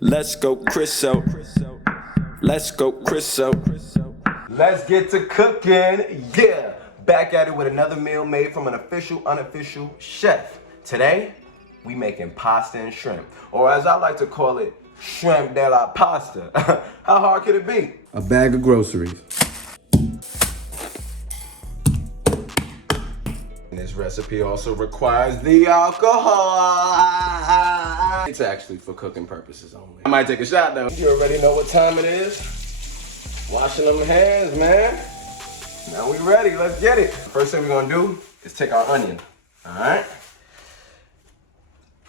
Let's go, Chris out. Let's go, Chris out. Let's get to cooking. Yeah, back at it with another meal made from an official, unofficial chef. Today, we making pasta and shrimp, or as I like to call it, shrimp de la pasta. How hard could it be? A bag of groceries. And this recipe also requires the alcohol. It's actually for cooking purposes only. I might take a shot though. You already know what time it is. Washing them hands, man. Now we ready, let's get it. First thing we're gonna do is take our onion, all right?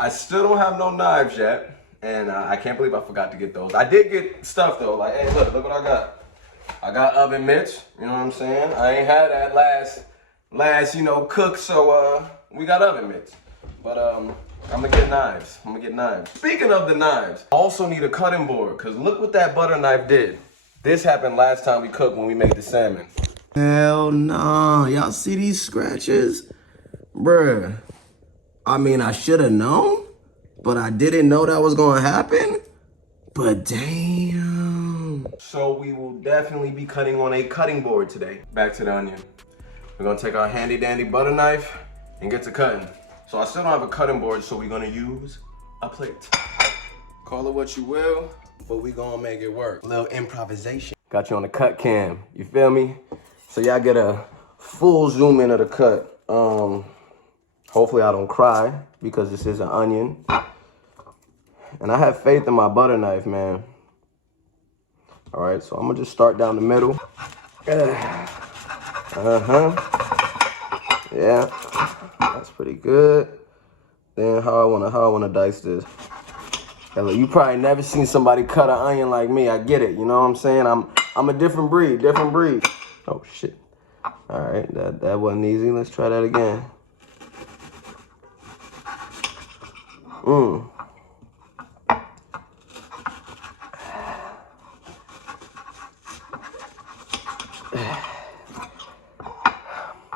I still don't have no knives yet, and I can't believe I forgot to get those. I did get stuff though, like, hey, look what I got. I got oven mitts, you know what I'm saying? I ain't had that last, cook, so we got oven mitts. But I'm gonna get knives, Speaking of the knives, I also need a cutting board, cause look what that butter knife did. This happened last time we cooked when we made the salmon. Hell nah, y'all see these scratches? Bruh, I mean, I should have known, but I didn't know that was gonna happen. But damn. So we will definitely be cutting on a cutting board today. Back to the onion. We're gonna take our handy dandy butter knife and get to cutting. So I still don't have a cutting board, so we're gonna use a plate. Call it what you will, but we gonna make it work. A little improvisation. Got you on the cut cam, you feel me? So y'all get a full zoom in of the cut. Hopefully I don't cry because this is an onion. And I have faith in my butter knife, man. All right, so I'm gonna just start down the middle. Yeah, that's pretty good. Then how I wanna dice this. Yeah, look, you probably never seen somebody cut an onion like me. I get it, you know what I'm saying? I'm a different breed. Oh shit. All right, that wasn't easy. Let's try that again.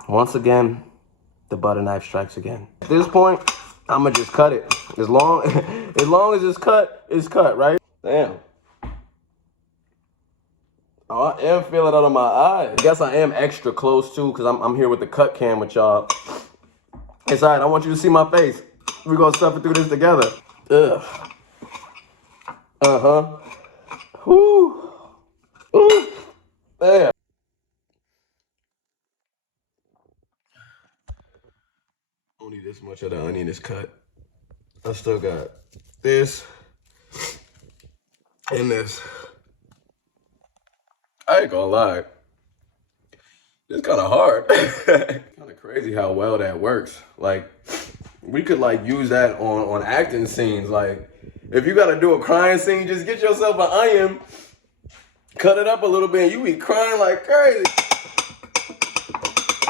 Once again, the butter knife strikes again. At this point, I'ma just cut it. As long as it's cut, right? Damn. Oh, I am feeling it out of my eye. I guess I am extra close too, because I'm here with the cut cam with y'all. It's all right, I want you to see my face. We're gonna suffer through this together. Ugh. Whew. Ooh. Damn. Only this much of the onion is cut. I still got this and this. I ain't gonna lie. It's kind of hard. Kind of crazy how well that works. Like, we could like use that on acting scenes. Like, if you gotta do a crying scene, just get yourself an onion, cut it up a little bit, and you be crying like crazy.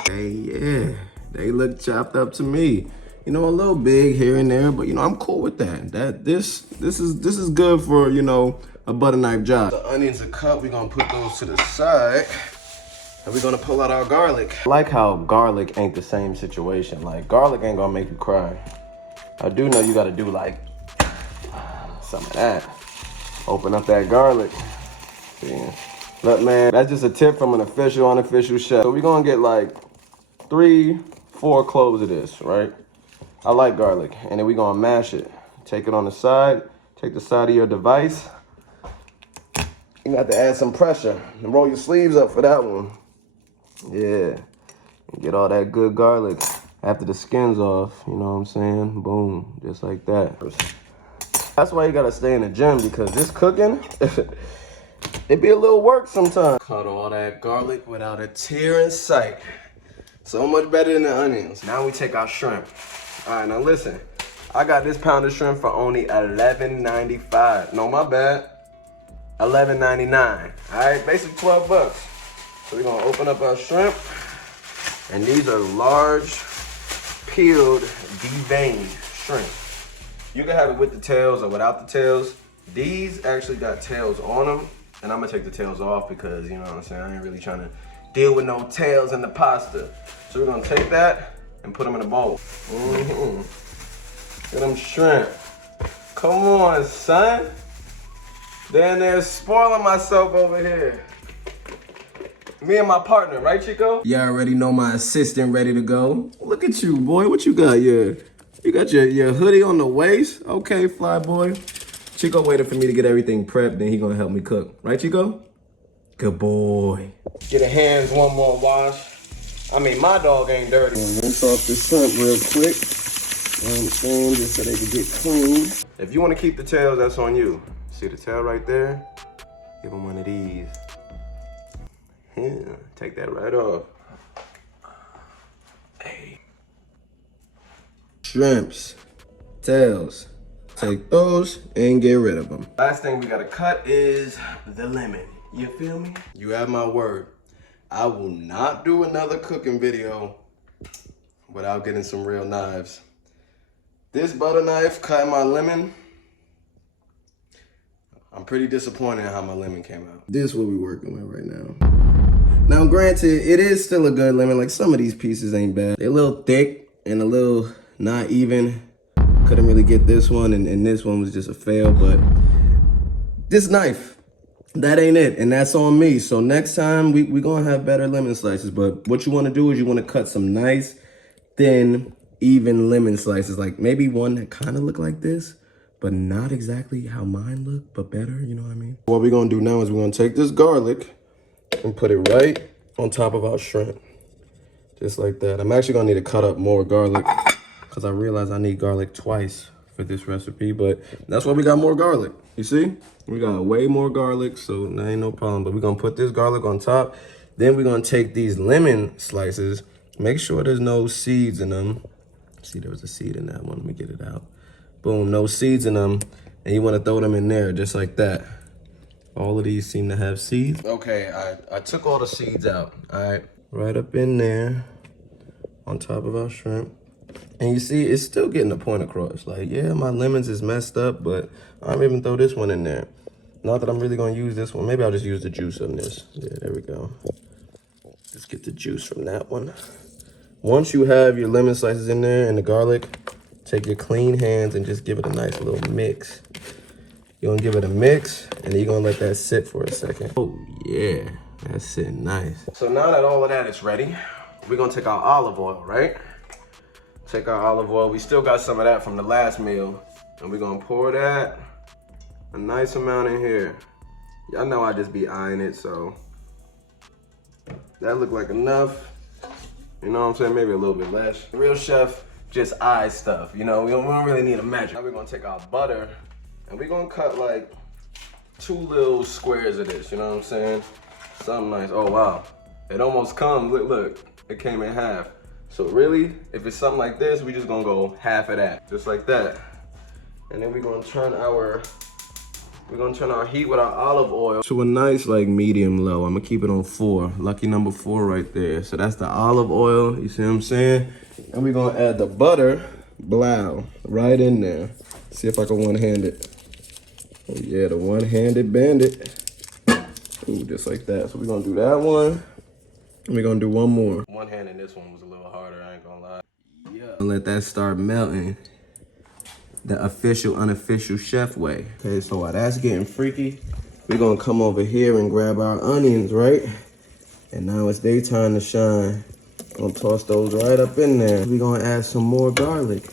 Hey, yeah, they look chopped up to me. You know, a little big here and there, but you know, I'm cool with that. This is good for, you know, a butter knife job. The onions are cut, we're gonna put those to the side. And we're gonna pull out our garlic. I like how garlic ain't the same situation. Like, garlic ain't gonna make you cry. I do know you gotta do like some of that. Open up that garlic. See? Look, man, that's just a tip from an official, unofficial chef. So we're gonna get like 3-4 cloves of this, right? I like garlic. And then we're gonna mash it. Take it on the side. Take the side of your device. You got to add some pressure and roll your sleeves up for that one. Yeah. And get all that good garlic after the skin's off. You know what I'm saying? Boom. Just like that. That's why you got to stay in the gym, because this cooking, it be a little work sometimes. Cut all that garlic without a tear in sight. So much better than the onions. Now we take our shrimp. All right, now listen. I got this pound of shrimp for only $11.95. No, my bad. $11.99. All right, basic 12 bucks. So we're gonna open up our shrimp. And these are large, peeled, deveined shrimp. You can have it with the tails or without the tails. These actually got tails on them. And I'm gonna take the tails off because, you know what I'm saying, I ain't really trying to deal with no tails in the pasta. So we're gonna take that and put them in a bowl. Look at them shrimp. Come on, son. Then there's spoiling myself over here. Me and my partner, right, Chico? You already know my assistant ready to go. Look at you, boy. What you got? You got your hoodie on the waist? Okay, fly boy. Chico waited for me to get everything prepped, then he gonna help me cook. Right, Chico? Good boy. Get the hands one more wash. I mean, my dog ain't dirty. Rinse off the shrimp real quick. You know what I'm saying? Just so they can get clean. If you want to keep the tails, that's on you. See the tail right there? Give him one of these. Yeah, take that right off. Hey. Shrimps, tails. Take those and get rid of them. Last thing we gotta cut is the lemon. You feel me? You have my word. I will not do another cooking video without getting some real knives. This butter knife cutting my lemon, I'm pretty disappointed in how my lemon came out. This is what we're working with right now. Now, granted, it is still a good lemon. Like, some of these pieces ain't bad. They're a little thick and a little not even. Couldn't really get this one, and this one was just a fail, but this knife, that ain't it, and that's on me. So next time, we gonna have better lemon slices, but what you wanna do is you wanna cut some nice, thin, even lemon slices, like maybe one that kind of look like this, but not exactly how mine look, but better, you know what I mean? What we're gonna do now is we're gonna take this garlic and put it right on top of our shrimp, just like that. I'm actually gonna need to cut up more garlic because I realize I need garlic twice for this recipe, but that's why we got more garlic. You see? We got way more garlic, so that ain't no problem. But we're gonna put this garlic on top. Then we're gonna take these lemon slices, make sure there's no seeds in them. See, there was a seed in that one. Let me get it out. Boom, no seeds in them. And you wanna throw them in there just like that. All of these seem to have seeds. Okay, I took all the seeds out, all right? Right up in there on top of our shrimp. And you see, it's still getting the point across. Like, yeah, my lemons is messed up, but I'm even throw this one in there. Not that I'm really gonna use this one. Maybe I'll just use the juice on this. Yeah, there we go. Let's get the juice from that one. Once you have your lemon slices in there and the garlic, take your clean hands and just give it a nice little mix. You're gonna give it a mix, and then you're gonna let that sit for a second. Oh yeah, that's sitting nice. So now that all of that is ready, we're gonna take our olive oil, right? Take our olive oil. We still got some of that from the last meal. And we're gonna pour that a nice amount in here. Y'all know I just be eyeing it, so that looked like enough. You know what I'm saying? Maybe a little bit less. The real chef just eyes stuff, you know? We don't really need a measure. Now we're gonna take our butter and we're gonna cut like 2 little squares of this, you know what I'm saying? Something nice. Oh wow, it almost comes, look, it came in half. So really, if it's something like this, we just gonna go half of that, just like that. And then we're gonna turn our heat with our olive oil to a nice like medium low. I'm gonna keep it on 4, lucky number 4 right there. So that's the olive oil, you see what I'm saying? And we're gonna add the butter, blow, right in there. See if I can one-hand it. Oh yeah, the one-handed bandit. Ooh, just like that. So we're gonna do that one. And we're gonna do one more. One hand in this one was a little harder, I ain't gonna lie. Yeah. Let that start melting. The official, unofficial chef way. Okay, so while that's getting freaky, we're gonna come over here and grab our onions, right? And now it's their time to shine. Gonna toss those right up in there. We're gonna add some more garlic.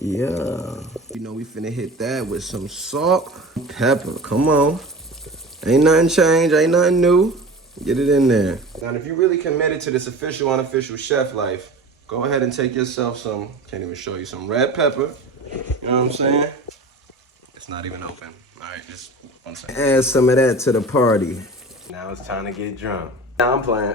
Yeah. You know, we finna hit that with some salt, pepper. Come on. Ain't nothing changed, ain't nothing new. Get it in there. Now, if you're really committed to this official, unofficial chef life, go ahead and take yourself some, can't even show you, some red pepper. You know what I'm saying? It's not even open. All right, just 1 second. Add some of that to the party. Now it's time to get drunk. Now I'm playing.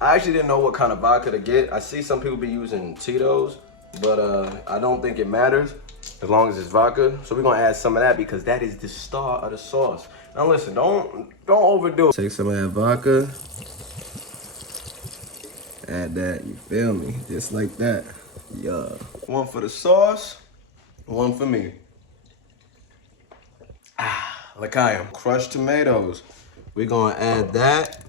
I actually didn't know what kind of vodka to get. I see some people be using Tito's, but I don't think it matters as long as it's vodka. So we're gonna add some of that because that is the star of the sauce. Now listen, don't overdo it. Take some of that vodka. Add that, you feel me? Just like that. Yeah. One for the sauce, one for me. Like I am. Crushed tomatoes. We're gonna add that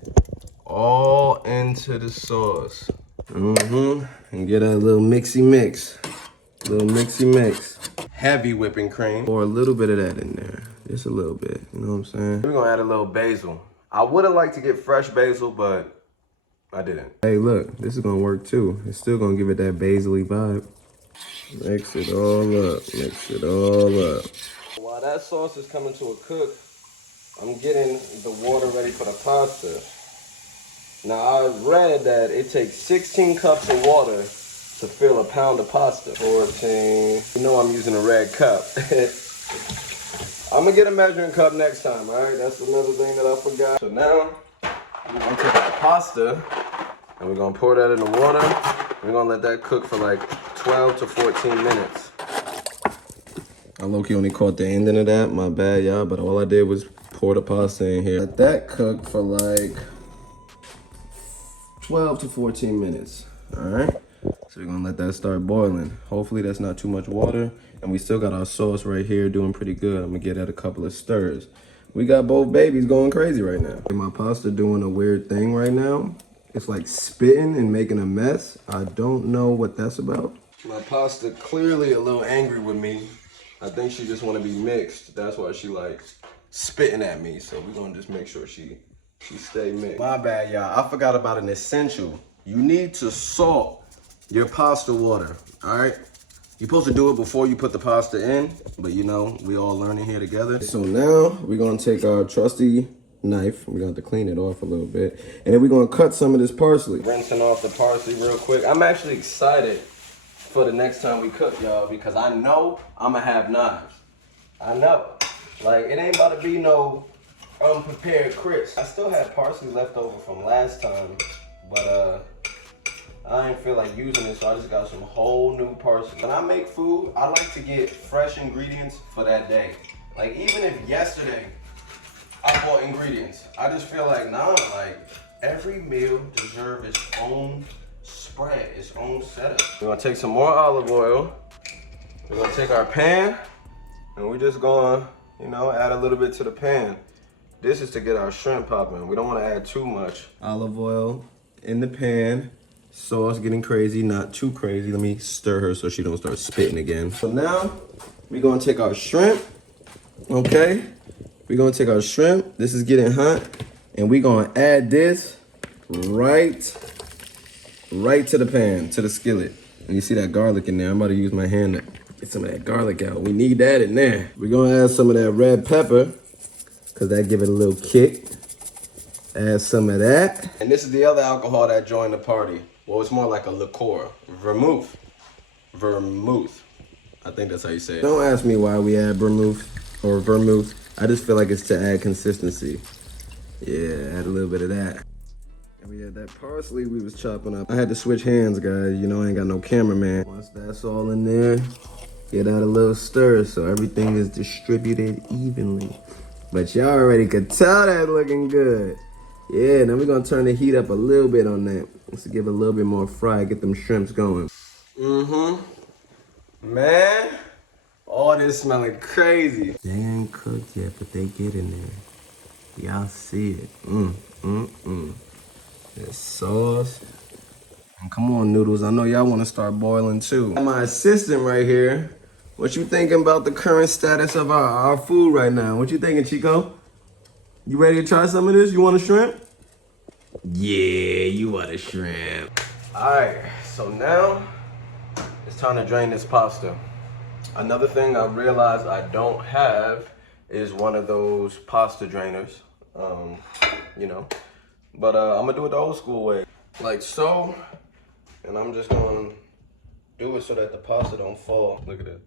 all into the sauce. And get a little mixy mix. Heavy whipping cream. Pour a little bit of that in there. Just a little bit, you know what I'm saying? We're gonna add a little basil. I would've liked to get fresh basil, but I didn't. Hey, look, this is gonna work too. It's still gonna give it that basil-y vibe. Mix it all up, mix it all up. While that sauce is coming to a cook, I'm getting the water ready for the pasta. Now, I read that it takes 16 cups of water to fill a pound of pasta. 14. You know I'm using a red cup. I'm gonna get a measuring cup next time, all right? That's another thing that I forgot. So now, we're gonna take our pasta and we're gonna pour that in the water. We're gonna let that cook for like 12 to 14 minutes. I low-key only caught the ending of that, my bad, y'all, but all I did was pour the pasta in here. Let that cook for like 12 to 14 minutes, all right? So we're gonna let that start boiling. Hopefully that's not too much water, and we still got our sauce right here doing pretty good. I'm gonna get that a couple of stirs. We got both babies going crazy right now. My pasta doing a weird thing right now. It's like spitting and making a mess. I don't know what that's about. My pasta clearly a little angry with me. I think she just want to be mixed. That's why she like spitting at me. So we're gonna just make sure she stay mixed. My bad, y'all. I forgot about an essential. You need to salt your pasta water, all right? You're supposed to do it before you put the pasta in, but you know, we all learning here together. So now we're gonna take our trusty knife. We're gonna have to clean it off a little bit. And then we're gonna cut some of this parsley. Rinsing off the parsley real quick. I'm actually excited for the next time we cook, y'all, because I know I'm gonna have knives. I know. Like, it ain't about to be no unprepared crisp. I still have parsley left over from last time, but I ain't feel like using it, so I just got some whole new parsley. When I make food, I like to get fresh ingredients for that day. Like, even if yesterday I bought ingredients, I just feel like, nah, like, every meal deserves its own spread, its own setup. We're gonna take some more olive oil. We're gonna take our pan, and we're just gonna, you know, add a little bit to the pan. This is to get our shrimp popping. We don't wanna add too much. Olive oil in the pan. Sauce getting crazy, not too crazy. Let me stir her so she don't start spitting again. So now we're gonna take our shrimp, okay? We're gonna take our shrimp. This is getting hot, and we're gonna add this right to the pan, to the skillet. And you see that garlic in there. I'm about to use my hand to get some of that garlic out. We need that in there. We're gonna add some of that red pepper, because that give it a little kick. Add some of that. And this is the other alcohol that joined the party. Well, it's more like a liqueur. Vermouth. Vermouth. I think that's how you say it. Don't ask me why we add vermouth or vermouth. I just feel like it's to add consistency. Yeah, add a little bit of that. And we had that parsley we was chopping up. I had to switch hands, guys. You know, I ain't got no cameraman. Once that's all in there, get out a little stir so everything is distributed evenly. But y'all already could tell that looking good. Yeah, now we're gonna turn the heat up a little bit on that. Let's give it a little bit more fry, get them shrimps going. Man, all this smelling crazy. They ain't cooked yet, but they get in there. Y'all see it. That sauce. And come on, noodles. I know y'all wanna start boiling too. My assistant right here. What you thinking about the current status of our food right now? What you thinking, Chico? You ready to try some of this? You want a shrimp? Yeah, you want a shrimp. All right, so now it's time to drain this pasta. Another thing I realized I don't have is one of those pasta drainers, you know. But I'm gonna do it the old school way, like so. And I'm just gonna do it so that the pasta don't fall. Look at it.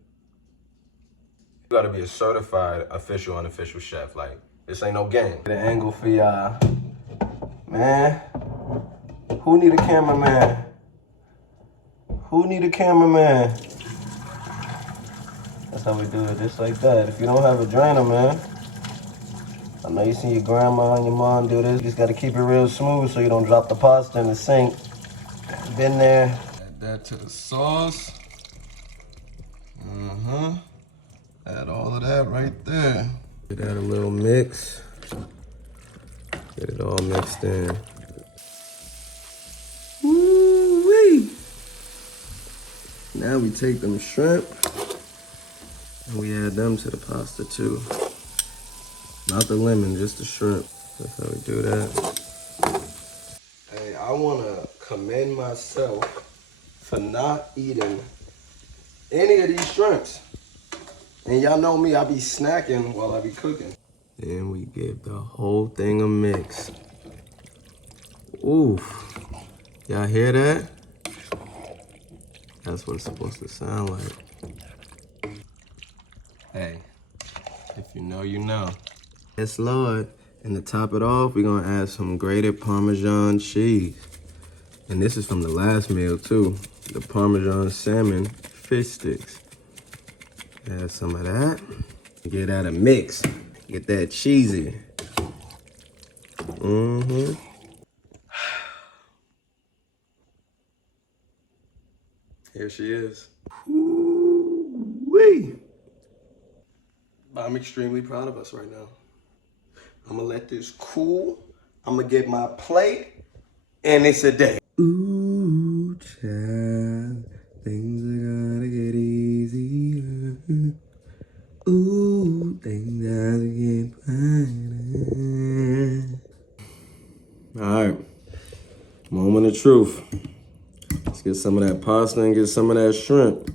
You gotta be a certified official, unofficial chef. Like, this ain't no game. The angle for y'all. Man, who need a cameraman? Who need a cameraman? That's how we do it, just like that. If you don't have a drainer, man, I know you see your grandma and your mom do this. You just gotta keep it real smooth so you don't drop the pasta in the sink. Been there. Add that to the sauce. Add all of that right there. Get that a little mix. Get it all mixed in. Woo-wee. Now we take them shrimp and we add them to the pasta too. Not the lemon, just the shrimp. That's how we do that. Hey, I wanna commend myself for not eating any of these shrimps. And y'all know me, I be snacking while I be cooking. Then we give the whole thing a mix. Oof. Y'all hear that? That's what it's supposed to sound like. Hey, if you know, you know. Yes, Lord. And to top it off, we're gonna add some grated Parmesan cheese. And this is from the last meal too. The Parmesan salmon fish sticks. Add some of that. Get that a mix. Get that cheesy. Mm-hmm. Here she is. Woo-wee. I'm extremely proud of us right now. I'm gonna let this cool. I'm gonna get my plate, and it's a day. Ooh, child, things are gonna get easier. Ooh, things are gonna get better. All right, moment of truth. Let's get some of that pasta and get some of that shrimp.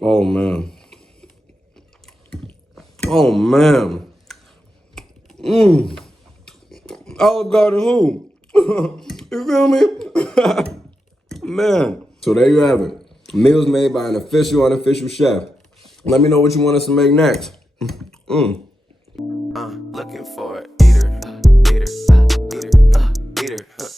Oh, man. Oh, man. Mmm. Olive Garden who? You feel me? Man. So there you have it. Meals made by an official, unofficial chef. Let me know what you want us to make next.